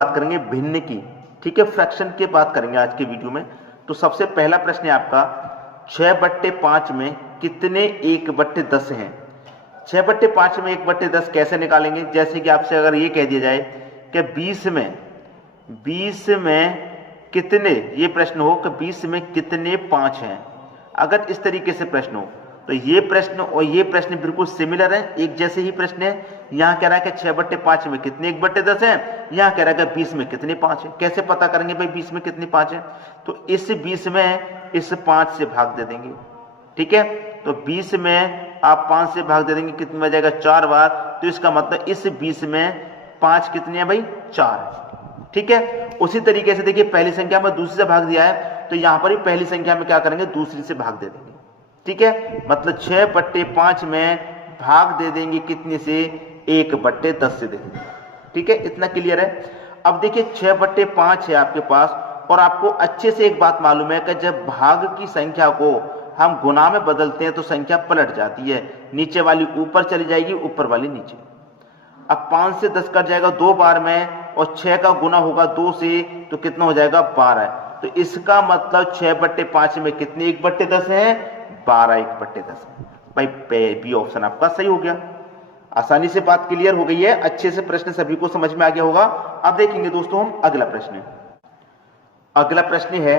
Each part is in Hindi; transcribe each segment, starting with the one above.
बात करेंगे भिन्न की, ठीक है, फ्रैक्शन की बात करेंगे आज के वीडियो में। तो सबसे पहला प्रश्न है आपका 6/5 में कितने 1/10 हैं। 6/5 में 1/10 कैसे निकालेंगे? जैसे कि आपसे अगर ये कह दिया जाए कि 20 में कितने, ये प्रश्न हो कि 20 में कितने 5 हैं, अगर इस तरीके से प्रश्न हो तो ये प्रश्न और ये प्रश्न बिल्कुल सिमिलर है, एक जैसे ही प्रश्न है। यहाँ कह रहा है कि 6/5 में कितने 1/10 हैं, यहाँ कह रहा है कि 20 में कितने 5 हैं। कैसे पता करेंगे भाई 20 में कितने 5 हैं? तो इस 20 में इस 5 से भाग दे देंगे, ठीक है। तो 20 में आप 5 से भाग दे देंगे, कितनी बार जाएगा? 4 बार। तो इसका मतलब इस 20 में 5 कितने हैं भाई? 4, ठीक है। उसी तरीके से देखिए पहली संख्या में दूसरी से भाग दिया है, तो यहाँ पर भी पहली संख्या में क्या करेंगे? दूसरी से भाग दे देंगे, ठीक है। मतलब 6/5 में भाग दे देंगे कितने से? 1/10 से दे देंगे, ठीक है। इतना क्लियर है। अब देखिए 6/5 है आपके पास, और आपको अच्छे से एक बात मालूम है कि जब भाग की संख्या को हम गुना में बदलते हैं तो संख्या पलट जाती है, नीचे वाली ऊपर चली जाएगी, ऊपर वाली नीचे। अब 5 से 10 कट जाएगा 2 बार में, और 6 का गुना होगा 2 से, तो कितना हो जाएगा? 12। तो इसका मतलब 6/5 में कितने 1/10 है? 12 1/10। भाई बी ऑप्शन आपका सही हो गया। आसानी से बात क्लियर हो गई है, अच्छे से प्रश्न सभी को समझ में आ गया होगा। अब देखेंगे दोस्तों हम अगला प्रश्न। अगला प्रश्न है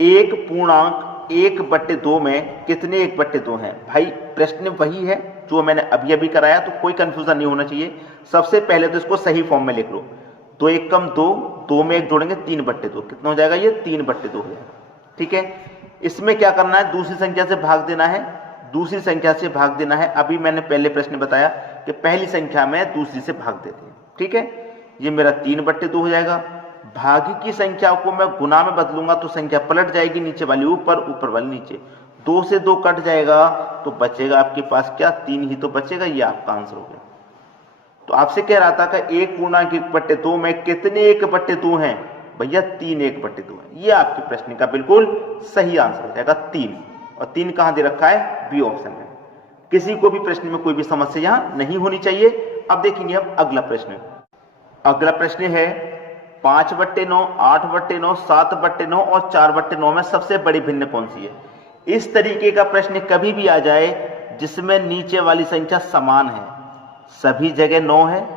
1/1/2 में कितने 1/2 हैं। भाई प्रश्न वही है जो मैंने अभी अभी कराया, तो कोई कंफ्यूजन नहीं होना चाहिए। सबसे पहले तो इसको सही फॉर्म में लिख लो। 2 एकम 2, 2 में 1 जोड़ेंगे 3/2, कितना हो जाएगा? ये 3/2 हो जाएगा, ठीक है। इसमें क्या करना है? दूसरी संख्या से भाग देना है, दूसरी संख्या से भाग देना है। अभी मैंने पहले प्रश्न बताया कि पहली संख्या में दूसरी से भाग देते हैं, ठीक है। ये मेरा 3/2 हो जाएगा। भागी की संख्या को मैं गुना में बदलूंगा तो संख्या पलट जाएगी, नीचे वाली ऊपर, ऊपर वाली नीचे। 2 से 2 कट जाएगा तो बचेगा आपके पास क्या? 3 ही तो बचेगा। ये आपका आंसर हो गया। तो आपसे कह रहा था कि 1/1/2 में कितने 1/2 हैं? भैया 3 1/2 है। ये आपके प्रश्न का बिल्कुल सही आंसर हो जाएगा 3। और 3 कहां दे रखा है? बी ऑप्शन में। किसी को भी प्रश्न में कोई भी समस्या यहां नहीं होनी चाहिए। अब देखेंगे हम अगला प्रश्न। अगला प्रश्न है 5/9, 8/9, 7/9 और 4/9 में सबसे बड़ी भिन्न कौन सी है। इस तरीके का प्रश्न कभी भी आ जाए जिसमें नीचे वाली संख्या समान है, सभी जगह 9 है,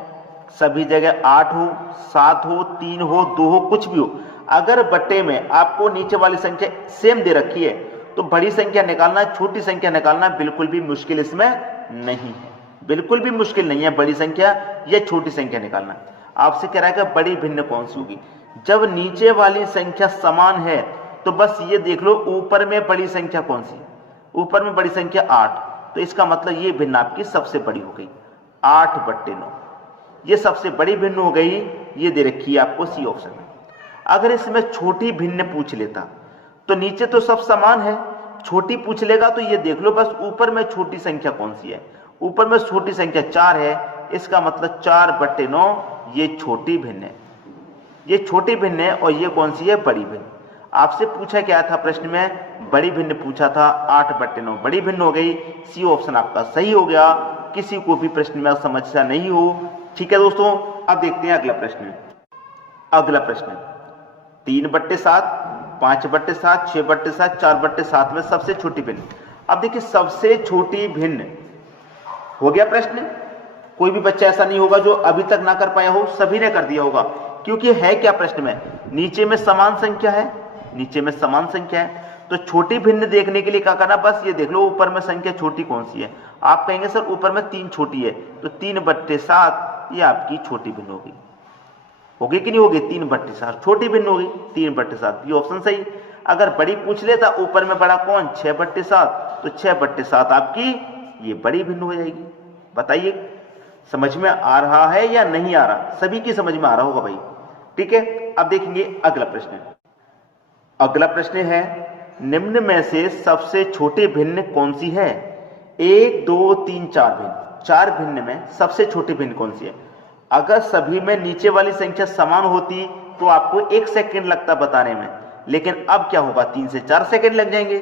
सभी जगह 8 हो, 7 हो, 3 हो, 2 हो, कुछ भी हो, अगर बट्टे में आपको नीचे वाली संख्या सेम दे रखी है तो बड़ी संख्या निकालना, छोटी संख्या निकालना बिल्कुल भी मुश्किल इसमें नहीं है, बिल्कुल भी मुश्किल नहीं है बड़ी संख्या या छोटी संख्या निकालना। आपसे कह रहा है कि बड़ी भिन्न कौन सी होगी। जब नीचे वाली संख्या समान है तो बस ये देख लो ऊपर में बड़ी संख्या कौन सी है। ऊपर में बड़ी संख्या 8, तो इसका मतलब ये भिन्न आपकी सबसे बड़ी हो गई 8/9। ये सबसे बड़ी भिन्न हो गई, ये दे रखी है आपको सी ऑप्शन में। अगर इसमें छोटी भिन्न पूछ लेता तो नीचे तो सब समान है, छोटी पूछ लेगा तो ये देख लो बस ऊपर में छोटी संख्या कौन सी है। ऊपर में छोटी संख्या 4 है, इसका मतलब 4/9 ये छोटी भिन्न है, ये छोटी भिन्न है। और ये कौन सी है? बड़ी भिन्न। आपसे पूछा क्या था प्रश्न में? बड़ी भिन्न पूछा था, 8/9 बड़ी भिन्न हो गई। सी ऑप्शन आपका सही हो गया। किसी को भी प्रश्न में समस्या नहीं हो, ठीक है दोस्तों। अब देखते हैं अगला प्रश्न। अगला प्रश्न 3/7, 5/7, 6/7, 4/7 में सबसे छोटी भिन्न। अब देखिए सबसे छोटी भिन्न हो गया प्रश्न। कोई भी बच्चा ऐसा नहीं होगा जो अभी तक ना कर पाया हो, सभी ने कर दिया होगा। क्योंकि है क्या प्रश्न में? नीचे में समान संख्या है, नीचे में समान संख्या है, तो छोटी भिन्न देखने के लिए क्या करना? बस ये देख लो ऊपर में संख्या छोटी कौन सी है। आप कहेंगे सर ऊपर में 3 छोटी है, तो 3/7 ये आपकी छोटी भिन्न होगी। होगी कि नहीं होगी? 3/7 छोटी भिन्न होगी, 3/7 ये ऑप्शन सही। अगर बड़ी पूछ लेता ऊपर में बड़ा कौन? 6/7, तो 6/7 आपकी ये बड़ी भिन्न हो जाएगी। बताइए समझ में आ रहा है या नहीं आ रहा? सभी की समझ में आ रहा होगा भाई, ठीक है। अब देखेंगे अगला प्रश्न। अगला प्रश्न है निम्न में से सबसे छोटी भिन्न कौन सी है। 1 2 3 4 भिन्न, 4 भिन्न में सबसे छोटी भिन्न कौन सी है। अगर सभी में नीचे वाली संख्या समान होती तो आपको 1 सेकंड लगता बताने में, लेकिन अब क्या होगा? 3 से 4 सेकंड लग जाएंगे,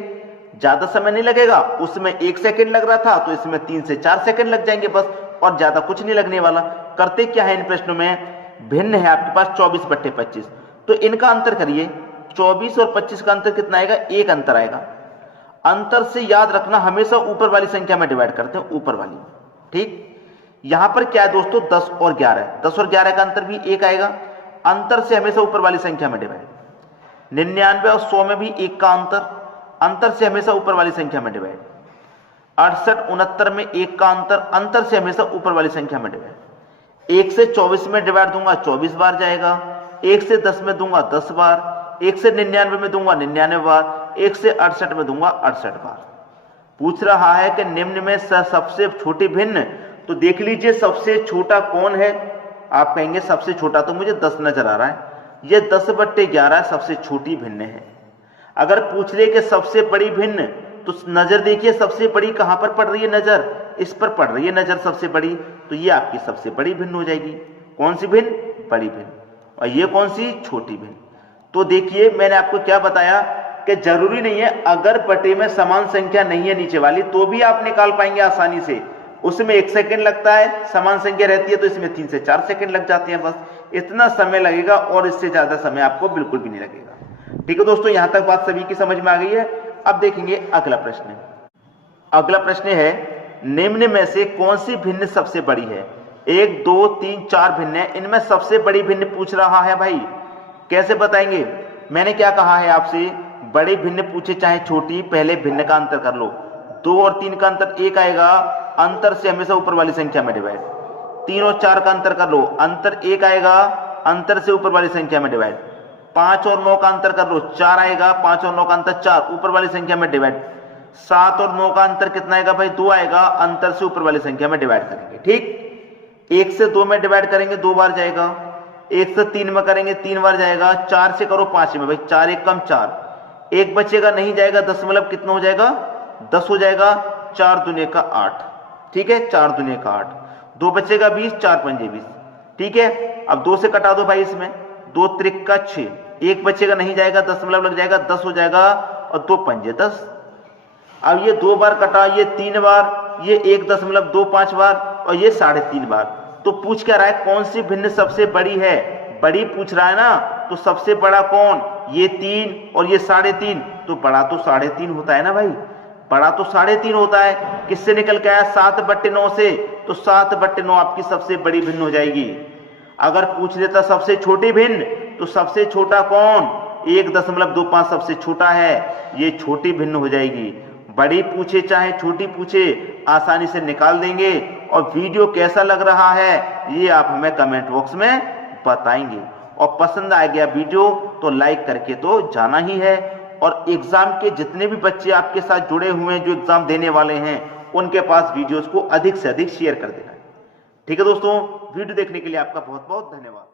ज्यादा समय नहीं लगेगा। उसमें 1 सेकंड लग रहा था तो इसमें 3 से 4 सेकंड लग जाएंगे बस, और ज्यादा कुछ नहीं लगने वाला। करते क्या है इन प्रश्नों में? भिन्न है आपके पास 24/25, तो इनका अंतर करिए। 24 और 25 का अंतर कितना आएगा? 1 अंतर आएगा। अंतर से याद रखना हमेशा ऊपर वाली संख्या में डिवाइड करते हैं, ऊपर वाली। ठीक, यहां पर क्या है दोस्तों? 10 और 11, 10 और 11 का अंतर भी 1 आएगा। अंतर से हमेशा ऊपर वाली संख्या में डिवाइड। 99 और 100 में भी 1 का अंतर, अंतर से हमेशा ऊपर वाली संख्या में डिवाइड। 68 69 में 1 का अंतर, अंतर से हमेशा ऊपर वाली संख्या में डिवाइड। 1 से 24 में डिवाइड दूंगा 24 बार जाएगा, 1 से 10 में दूंगा 10 बार, 1 से 99 में दूंगा 99 बार, 1 से 68 में दूंगा 68 बार। पूछ रहा है कि निम्न में सबसे छोटी भिन्न, तो देख लीजिए सबसे छोटा कौन है। आप कहेंगे सबसे छोटा तो मुझे 10 नजर आ रहा है, ये 10/11 सबसे छोटी भिन्न है। अगर पूछ ले कि सबसे बड़ी भिन्न, तो नजर देखिए सबसे बड़ी कहां पर पड़ रही है, नजर इस पर पड़ रही है, नजर सबसे बड़ी, तो ये आपकी सबसे बड़ी भिन्न हो जाएगी। कौन सी भिन्न? बड़ी भिन्न। और ये कौन सी? छोटी भिन्न। तो देखिए मैंने आपको क्या बताया कि जरूरी नहीं है अगर पट्टे में समान संख्या नहीं है नीचे वाली तो भी आप निकाल पाएंगे आसानी से। उसमें 1 सेकंड लगता है, समान संख्या रहती है तो इसमें 3 से 4 सेकंड लग जाते हैं, बस इतना समय लगेगा और इससे ज्यादा समय आपको बिल्कुल भी नहीं लगेगा। ठीक है दोस्तों, यहां तक बात सभी की समझ में आ गई है। अब देखेंगे अगला प्रश्न। अगला प्रश्न है, निम्न में से कौन सी भिन्न सबसे बड़ी है? 1 2 3 4 भिन्न है, इनमें सबसे बड़ी भिन्न पूछ रहा है भाई, कैसे बताएंगे? मैंने क्या कहा है आपसे, बड़ी भिन्न पूछे चाहे छोटी, पहले भिन्न का अंतर कर लो। 2 और 3 का अंतर 1 आएगा, अंतर से हमेशा ऊपर वाली संख्या में डिवाइड। 3 और 4 का अंतर कर लो, अंतर 1 आएगा, अंतर से ऊपर वाली संख्या में डिवाइड। 5 और 9 का अंतर कर लो, 4 आएगा, 5 और 9 का अंतर 4, ऊपर वाली संख्या में डिवाइड। 7 और 9 का अंतर कितना आएगा भाई? 2 आएगा, अंतर से ऊपर वाली संख्या में डिवाइड करेंगे। ठीक, 1 से 2 में डिवाइड करेंगे 2 बार जाएगा, 1 से 3 में करेंगे 3 बार जाएगा, 4 से करो 5 में भाई, 4 1 कम 4, 1 बचेगा नहीं जाएगा, दशमलव कितना हो जाएगा? 10 हो जाएगा, 4 दूने का 8। ठीक है, 4 दूने का 8, 2 बचेगा 20, 4 पंजे 20। ठीक है, अब 2 से कटा दो भाई इसमें, 2 त्रिक का 6, 1 बचेगा नहीं जाएगा, दशमलव लग जाएगा, 10 हो जाएगा, और 2 पंजे 10। अब ये 2 बार कटा, ये 3 बार, ये 1.25 बार, और ये 3.5 बार। तो पूछ क्या रहा है, कौन सी भिन्न सबसे बड़ी है? बड़ी पूछ रहा है ना, तो सबसे बड़ा कौन? ये 3 और ये 3.5, तो बड़ा तो 3.5 होता है ना भाई, बड़ा तो 3.5 होता है। किससे निकल के आया? 7/9 से, तो 7/9 आपकी सबसे बड़ी भिन्न हो जाएगी। अगर पूछ लेता सबसे छोटी भिन्न, तो सबसे छोटा कौन? 1.25 सबसे छोटा है, ये छोटी भिन्न हो जाएगी। बड़ी पूछे चाहे छोटी पूछे, आसानी से निकाल देंगे। और वीडियो कैसा लग रहा है ये आप हमें कमेंट बॉक्स में बताएंगे। और पसंद आ गया वीडियो तो लाइक करके तो जाना ही है। और एग्जाम के जितने भी बच्चे आपके साथ जुड़े हुए हैं जो एग्जाम देने वाले हैं, उनके पास वीडियोस को अधिक से अधिक शेयर कर देना। ठीक है दोस्तों, वीडियो देखने के लिए आपका बहुत बहुत धन्यवाद।